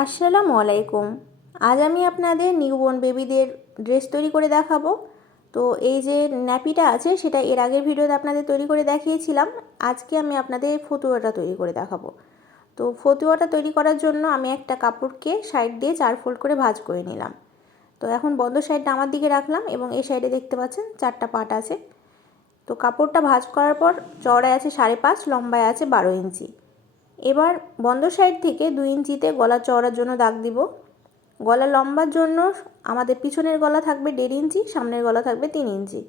আসসালামু আলাইকুম। আজ আমি আপনাদের নিউবর্ন বেবিদের ড্রেস তৈরি করে দেখাবো। তো এই যে ন্যাপিটা আছে, সেটা এর আগের ভিডিওতে আপনাদের তৈরি করে দেখিয়েছিলাম। আজকে আমি আপনাদের ফতুয়াটা তৈরি করে দেখাবো। তো ফতুয়াটা তৈরি করার জন্য আমি একটা কাপড়কে সাইড দিয়ে চার ফোল্ড করে ভাজ করে নিলাম। তো এখন বন্ধ সাইডটা আমার দিকে রাখলাম এবং এই সাইডে দেখতে পাচ্ছেন চারটা পাট আছে। তো কাপড়টা ভাঁজ করার পর চড়ায় আছে সাড়ে পাঁচ, লম্বায় আছে বারো ইঞ্চি। এবার বন্ধ সাইড থেকে দুই ইঞ্চিতে গলা চওড়ার জন্য দাগ দিব। গলা লম্বার জন্য আমাদের পিছনের গলা থাকবে দেড় ইঞ্চি, সামনের গলা থাকবে তিন ইঞ্চি।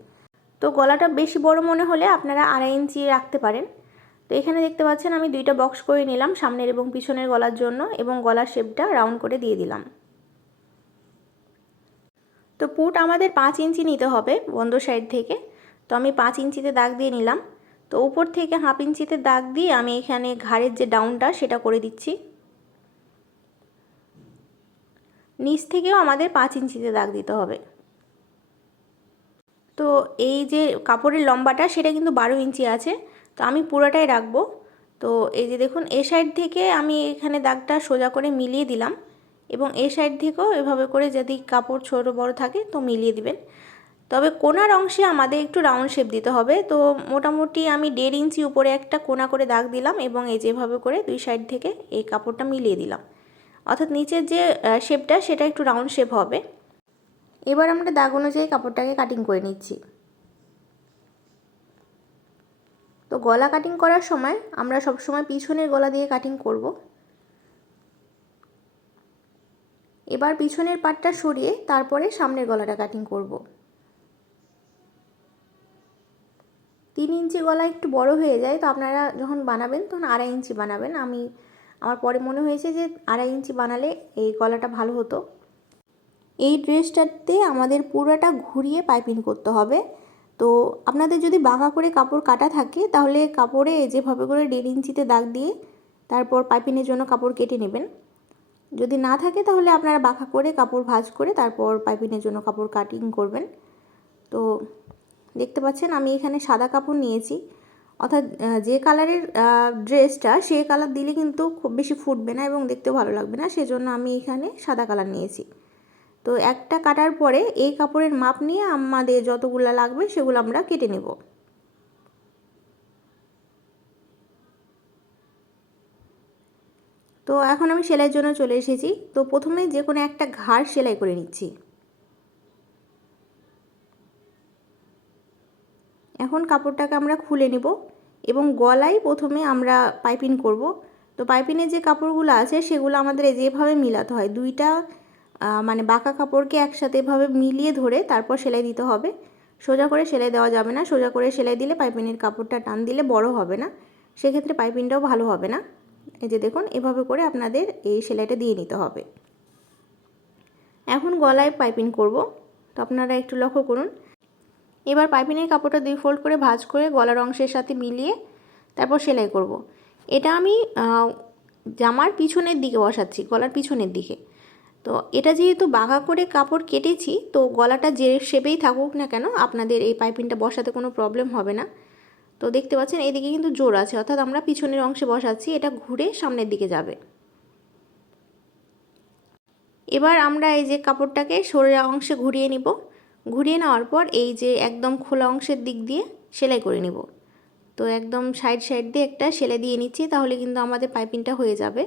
তো গলাটা বেশি বড় মনে হলে আপনারা আড়াই ইঞ্চি রাখতে পারেন। তো এখানে দেখতে পাচ্ছেন আমি দুইটা বক্স করে নিলাম সামনের এবং পিছনের গলার জন্য এবং গলার শেপটা রাউন্ড করে দিয়ে দিলাম। তো পুট আমাদের পাঁচ ইঞ্চি নিতে হবে বন্ধ সাইড থেকে। তো আমি পাঁচ ইঞ্চিতে দাগ দিয়ে নিলাম। তো উপর থেকে হাফ ইঞ্চিতে দাগ দিয়ে আমি এখানে ঘাড়ের যে ডাউনটা সেটা করে দিচ্ছি। নিচ থেকেও আমাদের পাঁচ ইঞ্চিতে দাগ দিতে হবে। তো এই যে কাপড়ের লম্বাটা সেটা কিন্তু বারো ইঞ্চি আছে, তো আমি পুরোটাই রাখব। তো এই যে দেখুন, এ সাইড থেকে আমি এখানে দাগটা সোজা করে মিলিয়ে দিলাম এবং এ সাইড থেকেও এভাবে করে যদি কাপড় ছোটো বড় থাকে তো মিলিয়ে দিবেন। তবে কোনার অংশে আমাদের একটু রাউন্ড শেপ দিতে হবে। তো মোটামুটি আমি দেড় ইঞ্চি উপরে একটা কোনা করে দাগ দিলাম এবং এই যেভাবে করে দুই সাইড থেকে এই কাপড়টা মিলিয়ে দিলাম। অর্থাৎ নিচের যে শেপটা সেটা একটু রাউন্ড শেপ হবে। এবার আমরা দাগ অনুযায়ী কাপড়টাকে কাটিং করে নিচ্ছি। তো গলা কাটিং করার সময় আমরা সবসময় পিছনের গলা দিয়ে কাটিং করব। এবার পিছনের পাটটা সরিয়ে তারপরে সামনের গলাটা কাটিং করব। তিন ইঞ্চি গলা একটু বড় হয়ে যায়, তো আপনারা যখন বানাবেন তখন আড়াই ইঞ্চি বানাবেন। আমি, আমার পরে মনে হয়েছে যে আড়াই ইঞ্চি বানালে এই গলাটা ভালো হতো। এই ড্রেসটাতে আমাদের পুরোটা ঘুরিয়ে পাইপিং করতে হবে। তো আপনাদের যদি বাঁকা করে কাপড় কাটা থাকে, তাহলে কাপড়ে যেভাবে করে দেড় ইঞ্চিতে দাগ দিয়ে তারপর পাইপিংয়ের জন্য কাপড় কেটে নেবেন। যদি না থাকে, তাহলে আপনারা বাঁকা করে কাপড় ভাঁজ করে তারপর পাইপিংয়ের জন্য কাপড় কাটিং করবেন। তো দেখতে পাচ্ছেন, আমি এখানে সাদা কাপড় নিয়েছি। অর্থাৎ যে কালারের ড্রেসটা, সে কালার দিলে কিন্তু খুব বেশি ফুটবে না এবং দেখতেও ভালো লাগবে না, সেজন্য আমি এখানে সাদা কালার নিয়েছি। তো একটা কাটার পরে এই কাপড়ের মাপ নিয়ে আমাদের যতগুলো লাগবে সেগুলো আমরা কেটে নেব। তো এখন আমি সেলাইয়ের জন্য চলে এসেছি। তো প্রথমে যে কোনো একটা ঘাড় সেলাই করে নিচ্ছি। এখন কাপড়টাকে আমরা খুলে নিব এবং গলায় প্রথমে আমরা পাইপিং করব। তো পাইপিংয়ের যে কাপড়গুলো আছে সেগুলো আমাদের যেভাবে মিলাতে হয়। দুইটা মানে বাঁকা কাপড়কে একসাথে এভাবে মিলিয়ে ধরে তারপর সেলাই দিতে হবে। সোজা করে সেলাই দেওয়া যাবে না। সোজা করে সেলাই দিলে পাইপিংয়ের কাপড়টা টান দিলে বড় হবে না। সেক্ষেত্রে পাইপিংটাও ভালো হবে না। এই যে দেখুন, এভাবে করে আপনাদের এই সেলাইটা দিয়ে নিতে হবে। এখন গলায় পাইপিং করব। তো আপনারা একটু লক্ষ্য করুন এবার পাইপিনের কাপড়টা দুই ফোল্ড করে ভাঁজ করে গলার অংশের সাথে মিলিয়ে তারপর সেলাই করব। এটা আমি জামার পিছনের দিকে বসাচ্ছি, গলার পিছনের দিকে। তো এটা যেহেতু বাঘা করে কাপড় কেটেছি, তো গলাটা যে শেপেই থাকুক না কেন আপনাদের এই পাইপিংটা বসাতে কোনো প্রবলেম হবে না। তো দেখতে পাচ্ছেন, এদিকে কিন্তু জোর আছে, অর্থাৎ আমরা পিছনের অংশে বসাচ্ছি, এটা ঘুরে সামনের দিকে যাবে। এবার আমরা এই যে কাপড়টাকে সরে অংশে ঘুরিয়ে নিব। ঘুরিয়ে নেওয়ার পর এই যে একদম খোলা অংশের দিক দিয়ে সেলাই করে নিব। তো একদম সাইড সাইড দিয়ে একটা সেলাই দিয়ে নিচ্ছি, তাহলে কিন্তু আমাদের পাইপিংটা হয়ে যাবে।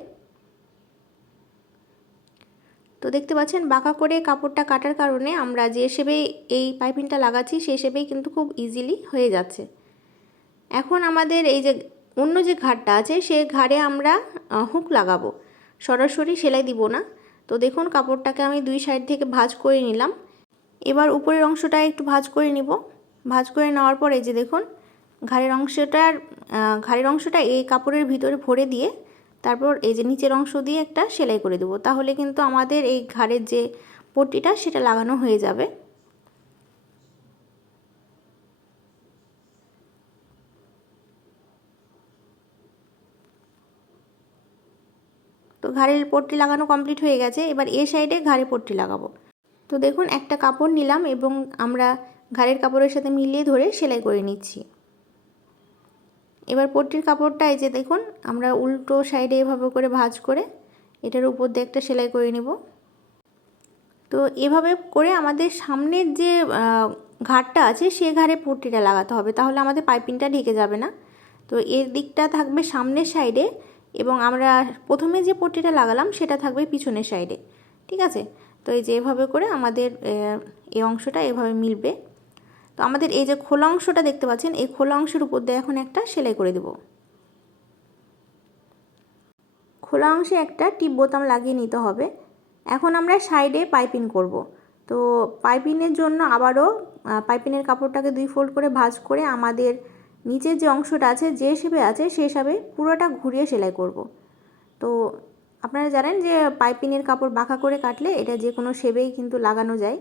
তো দেখতে পাচ্ছেন, বাঁকা করে কাপড়টা কাটার কারণে আমরা যে হিসেবে এই পাইপিংটা লাগাচ্ছি, সেই হিসেবেই কিন্তু খুব ইজিলি হয়ে যাচ্ছে। এখন আমাদের এই যে অন্য যে ঘাটটা আছে সে ঘাড়ে আমরা হুক লাগাবো। সরাসরি সেলাই দিব না। তো দেখুন, কাপড়টাকে আমি দুই সাইড থেকে ভাঁজ করে নিলাম। এবার উপরের অংশটা একটু ভাজ করে নিব। ভাজ করে নেওয়ার পরে যে দেখুন, ঘাড়ের অংশটার ঘাড়ের অংশটা এই কাপড়ের ভিতরে ভরে দিয়ে তারপর এই যে নিচের অংশ দিয়ে একটা সেলাই করে দেবো। তাহলে কিন্তু আমাদের এই ঘাড়ের যে পট্টিটা সেটা লাগানো হয়ে যাবে। তো ঘাড়ের পট্টি লাগানো কমপ্লিট হয়ে গেছে। এবার এ সাইডে ঘাড়ে পট্টি লাগাবো। তো দেখুন, একটা কাপড় নিলাম এবং আমরা ঘাড়ের কাপড়ের সাথে মিলিয়ে ধরে সেলাই করে নিচ্ছি। এবার পট্টির কাপড়টা এই যে দেখুন, আমরা উল্টো সাইডে এভাবে করে ভাজ করে এটার উপর দিয়ে একটা সেলাই করে নেব। তো এভাবে করে আমাদের সামনের যে ঘাটটা আছে সে ঘাড়ে পট্টিটা লাগাতে হবে, তাহলে আমাদের পাইপিংটা ঢেকে যাবে না। তো এর দিকটা থাকবে সামনের সাইডে এবং আমরা প্রথমে যে পট্টিটা লাগালাম সেটা থাকবে পিছনের সাইডে, ঠিক আছে? তো এই যে এভাবে করে আমাদের এই অংশটা এভাবে মিলবে। তো আমাদের এই যে খোলা অংশটা দেখতে পাচ্ছেন, এই খোলা অংশের উপর দিয়ে এখন একটা সেলাই করে দেব। খোলা অংশে একটা টিপ বোতাম লাগিয়ে নিতে হবে। এখন আমরা সাইডে পাইপিং করব। তো পাইপিংয়ের জন্য আবারও পাইপিংয়ের কাপড়টাকে দুই ফোল্ড করে ভাঁজ করে আমাদের নিচের যে অংশটা আছে, যে হিসেবে আছে সে হিসাবে পুরোটা ঘুরিয়ে সেলাই করব। তো আপনারা জানেন যে পাইপিংয়ের কাপড় বাঁকা করে কাটলে এটা যে কোনো শেবেই কিন্তু লাগানো যায়।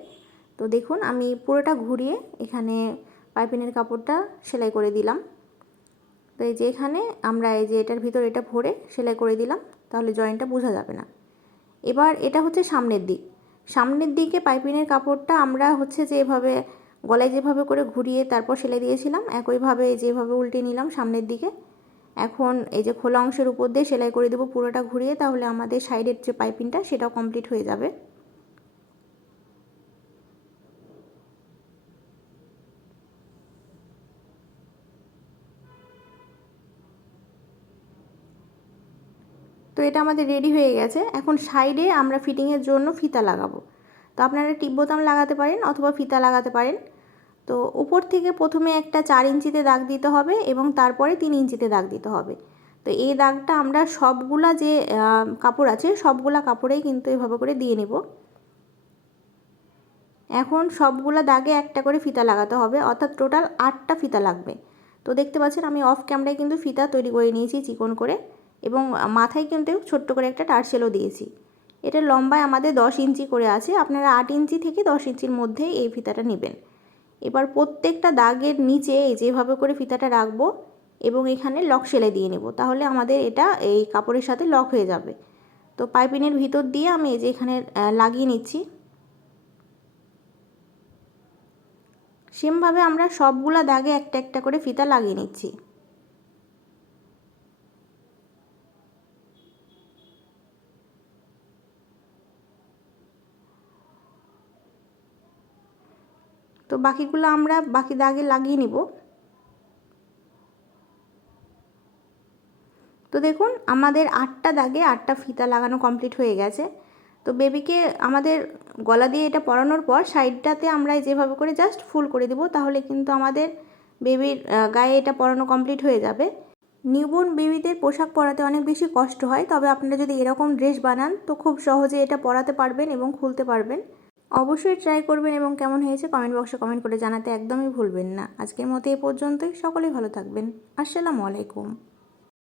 তো দেখুন, আমি পুরোটা ঘুরিয়ে এখানে পাইপিংয়ের কাপড়টা সেলাই করে দিলাম। তো এই যে এখানে আমরা এই যে এটার ভিতর এটা ভরে সেলাই করে দিলাম, তাহলে জয়েন্টটা বোঝা যাবে না। এবার এটা হচ্ছে সামনের দিক। সামনের দিকে পাইপিংয়ের কাপড়টা আমরা হচ্ছে যে এভাবে গলায় যেভাবে করে ঘুরিয়ে তারপর সেলাই দিয়েছিলাম, একইভাবে যেভাবে উল্টে নিলাম সামনের দিকে। এখন এই যে খোলা অংশের উপর দিয়ে সেলাই করে দেবো পুরোটা ঘুরিয়ে, তাহলে আমাদের সাইডের যে পাইপিংটা সেটাও কমপ্লিট হয়ে যাবে। তো এটা আমাদের রেডি হয়ে গেছে। এখন সাইডে আমরা ফিটিংয়ের জন্য ফিতা লাগাবো। তো আপনারা টিপ বোতাম লাগাতে পারেন অথবা ফিতা লাগাতে পারেন। তো উপর থেকে প্রথমে একটা চার ইঞ্চিতে দাগ দিতে হবে এবং তারপরে তিন ইঞ্চিতে দাগ দিতে হবে। তো এই দাগটা আমরা সবগুলা যে কাপড় আছে সবগুলা কাপড়েই কিন্তু এভাবে করে দিয়ে নেব। এখন সবগুলা দাগে একটা করে ফিতা লাগাতে হবে, অর্থাৎ টোটাল আটটা ফিতা লাগবে। তো দেখতে পাচ্ছেন আমি অফ ক্যামেরায় কিন্তু ফিতা তৈরি করে নিয়েছি চিকন করে এবং মাথায় কিন্তু ছোট্ট করে একটা টার্সেলও দিয়েছি। এটা লম্বায় আমাদের দশ ইঞ্চি করে আছে, আপনারা আট ইঞ্চি থেকে দশ ইঞ্চির মধ্যেই এই ফিতাটা নেবেন। এবার প্রত্যেকটা দাগের নিচে যেভাবে করে ফিতাটা রাখব এবং এখানে লক সেলাই দিয়ে নেব, তাহলে আমাদের এটা এই কাপড়ের সাথে লক হয়ে যাবে। তো পাইপিনের ভিতর দিয়ে আমি এই যে এখানে লাগিয়ে নিচ্ছি। সেমভাবে আমরা সবগুলা দাগে একটা একটা করে ফিতা লাগিয়ে নিচ্ছি। তো বাকিগুলো আমরা বাকি দাগে লাগিয়ে নিব। তো দেখুন, আমাদের আটটা দাগে আটটা ফিতা লাগানো কমপ্লিট হয়ে গেছে। তো বেবিকে আমাদের গলা দিয়ে এটা পরানোর পর সাইডটাতে আমরা যেভাবে করে জাস্ট ফুল করে দেবো, তাহলে কিন্তু আমাদের বেবির গায়ে এটা পরানো কমপ্লিট হয়ে যাবে। নিউবর্ন বেবিদের পোশাক পরাতে অনেক বেশি কষ্ট হয়, তবে আপনারা যদি এরকম ড্রেস বানান, তো খুব সহজে এটা পরাতে পারবেন এবং খুলতে পারবেন। অবশ্যই ট্রাই করবেন এবং কেমন হয়েছে কমেন্ট বক্সে কমেন্ট করে জানাতে একদমই ভুলবেন না। আজকের মতো এ পর্যন্তই। সকলেই ভালো থাকবেন। আসসালামু আলাইকুম।